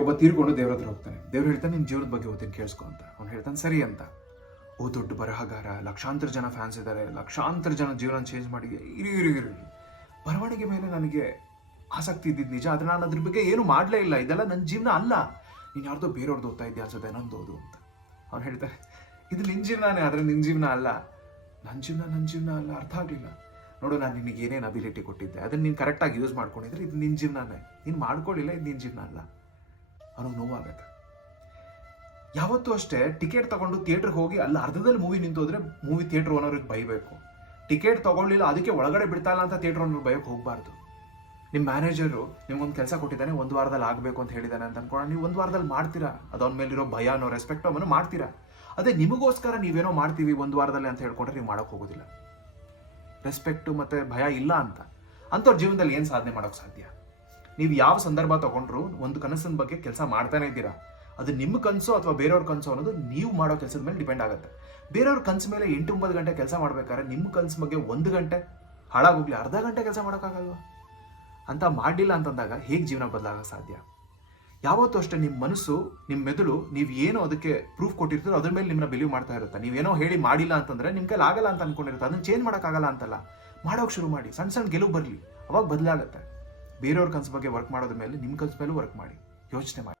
ಒಬ್ಬ ತೀರ್ಕೊಂಡು ದೇವ್ರ ಹತ್ರ ಹೋಗ್ತಾನೆ. ದೇವ್ರು ಹೇಳ್ತಾನೆ, ನಿನ್ನ ಜೀವನದ ಬಗ್ಗೆ ಓದ್ತೀನಿ ಕೇಳಿಸ್ಕೊ ಅಂತ. ಅವ್ನು ಹೇಳ್ತಾನೆ ಸರಿ ಅಂತ. ದೊಡ್ಡ ಬರಹಗಾರ, ಲಕ್ಷಾಂತರ ಜನ ಫ್ಯಾನ್ಸ್ ಇದ್ದಾರೆ, ಲಕ್ಷಾಂತರ ಜನ ಜೀವನ ಚೇಂಜ್ ಮಾಡಿ ಇರಿ. ಬರವಣಿಗೆ ಮೇಲೆ ನನಗೆ ಆಸಕ್ತಿ ಇದ್ದಿದ್ದು ನಿಜ, ಆದರೆ ನಾನು ಅದ್ರ ಬಗ್ಗೆ ಏನು ಮಾಡಲೇ ಇಲ್ಲ. ಇದೆಲ್ಲ ನನ್ನ ಜೀವನ ಅಲ್ಲ, ನೀನು ಯಾರ್ದೋ ಬೇರೆಯವ್ರದ್ದು ಓದ್ತಾ ಇದ್ದೆ ಅನ್ಸುತ್ತೆ, ನಂದು ಓದು ಅಂತ. ಅವ್ನು ಹೇಳ್ತಾರೆ, ಇದು ನಿನ್ನ ಜೀವನನೇ, ಆದರೆ ನಿನ್ನ ಜೀವನ ಅಲ್ಲ. ನನ್ನ ಜೀವನ ಅಲ್ಲ. ಅರ್ಥ ಆಗಲಿಲ್ಲ. ನೋಡು, ನಾನು ನಿನಗೆ ಏನೇನು ಅಬಿಲಿಟಿ ಕೊಟ್ಟಿದ್ದೆ ಅದನ್ನು ನೀನು ಕರೆಕ್ಟಾಗಿ ಯೂಸ್ ಮಾಡ್ಕೊಂಡಿದ್ರೆ ಇದು ನಿನ್ನ ಜೀವನನೇ. ನೀನು ಮಾಡ್ಕೊಳ್ಳಿಲ್ಲ, ಇದು ನಿನ್ನ ಜೀವನ ಅಲ್ಲ. ಅವನಿಗೆ ನೋವಾಗತ್ತೆ. ಯಾವತ್ತೂ ಅಷ್ಟೇ ಟಿಕೆಟ್ ತಗೊಂಡು ಥಿಯೇಟ್ರಿಗೆ ಹೋಗಿ ಅಲ್ಲಿ ಅರ್ಧದಲ್ಲಿ ಮೂವಿ ನಿಂತೋದ್ರೆ ಮೂವಿ ಥಿಯೇಟ್ರ್ ಓನರ್ಗೆ ಬೈಬೇಕು. ಟಿಕೆಟ್ ತಗೊಳ್ಳಿಲ್ಲ ಅದಕ್ಕೆ ಒಳಗಡೆ ಬಿಡ್ತಾ ಇಲ್ಲ ಅಂತ ಥಿಯೇಟ್ರ್ ಓನರ್ ಬೈಯಕ್ಕೆ ಹೋಗಬಾರ್ದು. ನಿಮ್ಮ ಮ್ಯಾನೇಜರು ನಿಮ್ಗೊಂದು ಕೆಲಸ ಕೊಟ್ಟಿದ್ದಾನೆ, 1 ವಾರದಲ್ಲಿ ಆಗಬೇಕು ಅಂತ ಹೇಳಿದ್ದಾನೆ ಅಂತ ಅನ್ಕೊಂಡು ನೀವು 1 ವಾರದಲ್ಲಿ ಮಾಡ್ತೀರಾ. ಅದು ಅವನ ಮೇಲಿರೋ ಭಯನೋ ರೆಸ್ಪೆಕ್ಟೋ ಅವನು ಮಾಡ್ತೀರಾ. ಅದೇ ನಿಮಗೋಸ್ಕರ ನೀವೇನೋ ಮಾಡ್ತೀವಿ 1 ವಾರದಲ್ಲಿ ಅಂತ ಹೇಳ್ಕೊಂಡ್ರೆ ನೀವು ಮಾಡೋಕ್ಕೆ ಹೋಗೋದಿಲ್ಲ. ರೆಸ್ಪೆಕ್ಟು ಮತ್ತು ಭಯ ಇಲ್ಲ ಅಂತ ಅಂಥವ್ರ ಜೀವನದಲ್ಲಿ ಏನು ಸಾಧನೆ ಮಾಡೋಕ್ಕೆ ಸಾಧ್ಯ? ನೀವು ಯಾವ ಸಂದರ್ಭ ತಗೊಂಡ್ರು ಒಂದು ಕನಸಿನ ಬಗ್ಗೆ ಕೆಲಸ ಮಾಡ್ತಾನೆ ಇದ್ದೀರಾ. ಅದು ನಿಮ್ಮ ಕನಸು ಅಥವಾ ಬೇರೆಯವ್ರ ಕನಸು ಅನ್ನೋದು ನೀವು ಮಾಡೋ ಕೆಲಸದ ಮೇಲೆ ಡಿಪೆಂಡ್ ಆಗುತ್ತೆ. ಬೇರೆಯವ್ರ ಕನಸು ಮೇಲೆ 8-9 ಗಂಟೆ ಕೆಲಸ ಮಾಡಬೇಕಾದ್ರೆ ನಿಮ್ಮ ಕನಸು ಬಗ್ಗೆ 1 ಗಂಟೆ ಹಾಳಾಗೋಗ್ಲಿ, ಅರ್ಧ ಗಂಟೆ ಕೆಲಸ ಮಾಡೋಕ್ಕಾಗಲ್ವ? ಅಂತ ಮಾಡಲಿಲ್ಲ ಅಂತಂದಾಗ ಹೇಗೆ ಜೀವನ ಬದಲಾಗೋಕ್ಕೆ ಸಾಧ್ಯ? ಯಾವತ್ತೂ ಅಷ್ಟೇ ನಿಮ್ಮ ಮನಸ್ಸು, ನಿಮ್ಮ ಮೆದುಳು, ನೀವು ಏನೋ ಅದಕ್ಕೆ ಪ್ರೂಫ್ ಕೊಟ್ಟಿರ್ತೀರೋ ಅದ್ರ ಮೇಲೆ ನಿಮ್ಮನ್ನ ಬಿಲೀವ್ ಮಾಡ್ತಾ ಇರುತ್ತೆ. ನೀವೇನೋ ಹೇಳಿ ಮಾಡಿಲ್ಲ ಅಂತಂದ್ರೆ ನಿಮ್ಮ ಕೈಲಿ ಆಗಲ್ಲ ಅಂತ ಅನ್ಕೊಂಡಿರುತ್ತೆ. ಅದನ್ನು ಚೇಂಜ್ ಮಾಡೋಕ್ಕಾಗಲ್ಲ ಅಂತಲ್ಲ, ಮಾಡೋಕೆ ಶುರು ಮಾಡಿ. ಸಣ್ಣ ಗೆಲುವು ಬರಲಿ, ಅವಾಗ ಬದಲಾಗುತ್ತೆ. ಬೇರೆಯವ್ರ ಕನಸು ಬಗ್ಗೆ ವರ್ಕ್ ಮಾಡೋದ್ರ ಮೇಲೆ ನಿಮ್ಮ ಕನಸು ಮೇಲೂ ವರ್ಕ್ ಮಾಡಿ, ಯೋಚನೆ ಮಾಡಿ.